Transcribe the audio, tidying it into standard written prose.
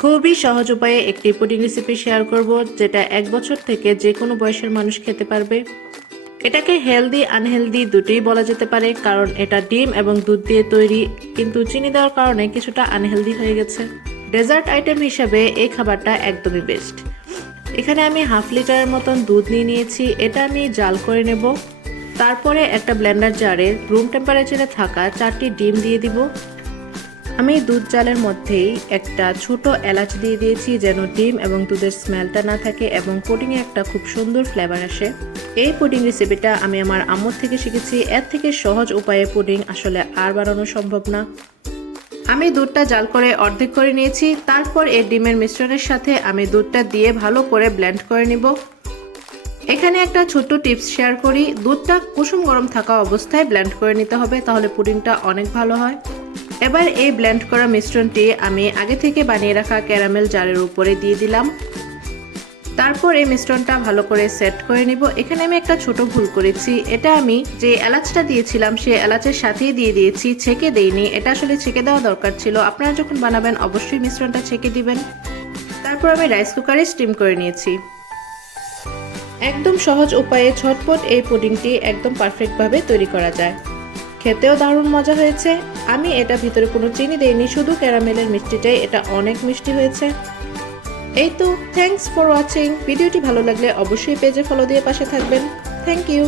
খুবই সহজ উপায়ে একটি পুডিং রেসিপি শেয়ার করব, যেটা 1 বছর থেকে যে কোনো বয়সের মানুষ খেতে পারবে। এটাকে হেলদি আনহেলদি দুটোই বলা যেতে পারে, কারণ এটা ডিম এবং দুধ দিয়ে তৈরি, কিন্তু চিনি দেওয়ার কারণে কিছুটা আনহেলদি হয়ে গেছে। ডেজার্ট আইটেম হিসাবে এই খাবারটা একদমই বেস্ট। এখানে আমি 1/2 লিটারের মতন দুধ নিয়ে নিয়েছি। এটা আমি জাল করে নেব। তারপরে একটা ব্লেন্ডার জারে রুম টেম্পারেচারে থাকা 4টি ডিম দিয়ে দিব। আমি দুধ জালের মধ্যেই একটা ছোট এলাচ দিয়ে দিয়েছি, যেন ডিম এবং দুধের স্মেলটা না থাকে এবং পুডিংয়ে একটা খুব সুন্দর ফ্লেভার আসে। এই পুডিং রেসিপিটা আমি আমার আম্মুর থেকে শিখেছি। এর থেকে সহজ উপায়ে পুডিং আসলে আর বানানো সম্ভব না। আমি দুধটা জাল করে অর্ধেক করে নিয়েছি। তারপর এই ডিমের মিশ্রণের সাথে আমি দুধটা দিয়ে ভালো করে ব্লেন্ড করে নিব। এখানে একটা ছোট্ট টিপস শেয়ার করি, দুধটা কুসুম গরম থাকা অবস্থায় ব্লেন্ড করে নিতে হবে, তাহলে পুডিংটা অনেক ভালো হয়। এবার এই ব্লেন্ড করা মিশ্রণটি আমি আগে থেকে বানিয়ে রাখা ক্যারামেল জারের উপরে দিয়ে দিলাম। তারপর এই মিশ্রণটা ভালো করে সেট করে নিব। এখানে আমি একটা ছোট ভুল করেছি, এটা আমি যে এলাচটা দিয়েছিলাম সেই এলাচের সাথেই দিয়ে দিয়েছি, ছেঁকে দেইনি। এটা আসলে ছেঁকে দেওয়া দরকার ছিল। আপনারা যখন বানাবেন অবশ্যই মিশ্রণটা ছেঁকে দিবেন। তারপর আমি রাইস কুকারে স্টিম করে নিয়েছি। একদম সহজ উপায়ে ঝটপট এই পুডিংটি একদম পারফেক্টভাবে তৈরি করা যায়। খেতেও দারুণ মজা হয়েছে। আমি এটা ভিতরে কোনো চিনি দেইনি, শুধু ক্যারামেলের মিষ্টিটাই, এটা অনেক মিষ্টি হয়েছে। এই তো, থ্যাঙ্কস ফর ওয়াচিং। ভিডিওটি ভালো লাগলে অবশ্যই পেজে ফলো দিয়ে পাশে থাকবেন। Thank you.